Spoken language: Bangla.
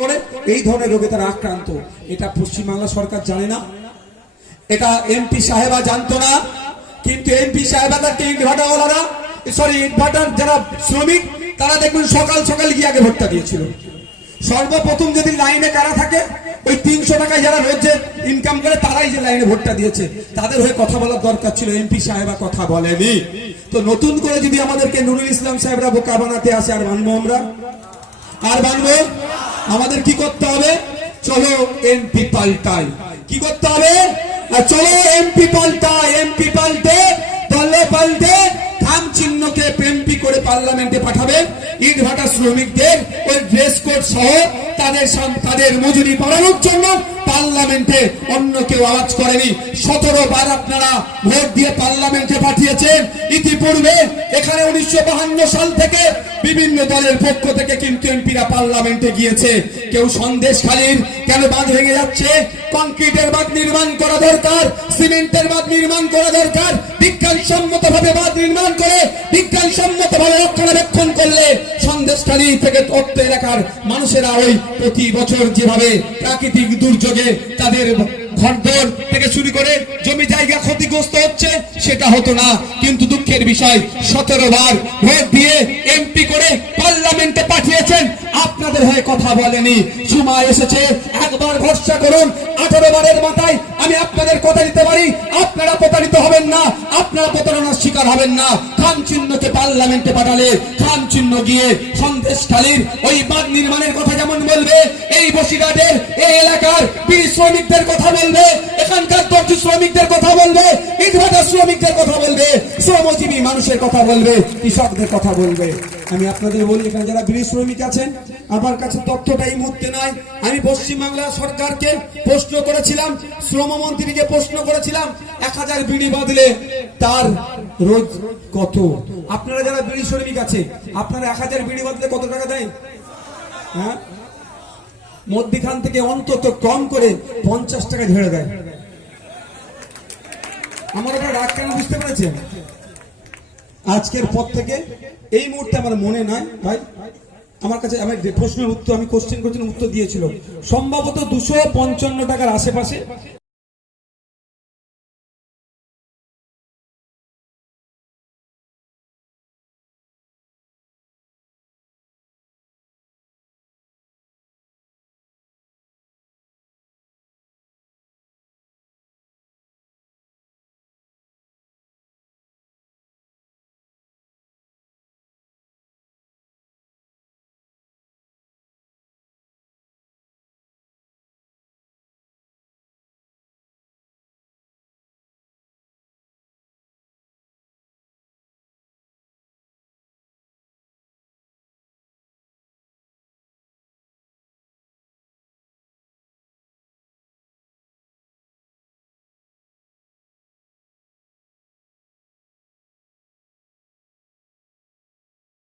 করে এই ধরনের রোগে তারা আক্রান্ত। এটা পশ্চিমবাংলা সরকার জানে না। এটা এমপি সাহেবা জানতো না। কিন্তু এমপি সাহেবা তাকে ইটভাটাওয়ালারা সরি ইটভাটার যারা শ্রমিক, তারা দেখবেন সকাল সকাল গিয়ে আগে ভোটটা দিয়েছিল। সর্বপ্রথম যদি লাইনে কারা থাকে, ওই তিনশো টাকায় যারা রোজে ইনকাম করে তারাই যে লাইনে ভোটটা দিয়েছে। তাদের হয়ে কথা বলার দরকার ছিল, এমপি সাহেবা কথা বলেনি। তো নতুন করে যদি আমাদেরকে নুরুল ইসলাম সাহেবরা বোকা বানাতে আসে, আর মানবো আমরা? আর মানবো? আমাদের কি করতে হবে? চলো এমপি পাল্টাই। কি করতে হবে? চলো এমপি পাল্টাই। এমপি পাল্টে, দলে পাল্টে খাম চিহ্নকে এমপি করে পার্লামেন্টে পাঠাবে। ইট ভাটা শ্রমিকদের ওই ড্রেস কোড সহ তাদের তাদের মজুরি বাড়ানোর জন্য পার্লামেন্টে অন্য কেউ আওয়াজ করেনি। সতেরো বার আপনারা ভোট দিয়ে পার্লামেন্টে পাঠিয়েছেন। ইতিপূর্বে এখানে উনিশশো সাল থেকে বিভিন্ন দলের পক্ষ থেকে কিন্তু এমপিরা পার্লামেন্টে গিয়েছে। কেউ সন্দেশ খালির কেন বাঁধ ভেঙে যাচ্ছে? কংক্রিটের বাঁধ নির্মাণ করা দরকার। সিমেন্টের বাঁধ নির্মাণ করা দরকার। বিজ্ঞানসম্মত ভাবে বাঁধ নির্মাণ করে বিজ্ঞানসম্মত ভাবে রক্ষণাবেক্ষণ করলে সন্দেশখালী থেকে অর্থ এলাকার মানুষেরা ওই প্রতি বছর যেভাবে প্রাকৃতিক দুর্যোগে তাদের ঘরদর থেকে শুরু করে জমি জায়গা ক্ষতিগ্রস্ত হচ্ছে, সেটা হতো না। কিন্তু দুঃখের বিষয়, সতেরো বার ভোট দিয়ে এমপি করে পার্লামেন্টে পাঠিয়েছেন আপনাদের হয়ে কথা বলেনি। সময় এসেছে, একবার ভরসা করুন, আঠারো বারের মাথায় আমি আপনাদের কথা দিতে পারি, আপনারা প্রতারিত হবেন না, আপনারা প্রতারণার শিকার হবেন না। খান চিহ্নকে পার্লামেন্টে পাঠালে, খান চিহ্ন গিয়ে সন্দেশখালীর ওই বাঁধ নির্মাণের কথা যেমন বলবে, এই বসিরহাটের, এই এলাকার বীর শ্রমিকদের কথা বলবে, এখানকার দর্জি শ্রমিকদের কথা বলবে ইটভাটা শ্রমিকদের কথা বলবে। শ্রমজীবী মানুষের কথা বলবে, কৃষকদের কথা বলবে। আমি আপনাদের বলি, এখানে যারা বীর শ্রমিক আছেন, আমার কাছে তথ্যটা এই মুহূর্তে নাই আমি পশ্চিমবাংলা সরকারকে প্রশ্ন করেছিলাম, শ্রমমন্ত্রীকে প্রশ্ন করেছিলাম, এক হাজার বিড়ি বদলে তার রোজ কত? আপনারা যারা বিড়ি শ্রমিক আছে আপনারা এক হাজার বিড়ি বদলে কত টাকা দেয়? হ্যাঁ? মধ্যখান থেকে অন্তত কম করে পঞ্চাশ টাকা ঝেড়ে দেয়। আমার এটা রাগ কেন বুঝতে পেরেছেন? আজকের পর থেকে এই মুহূর্তে আমার মনে নয় ভাই। আমার কাছে আমি প্রশ্নের উত্তর, আমি কোশ্চেন কোশ্চেন উত্তর দিয়েছিল সম্ভবত দুশো পঞ্চান্ন টাকার আশেপাশে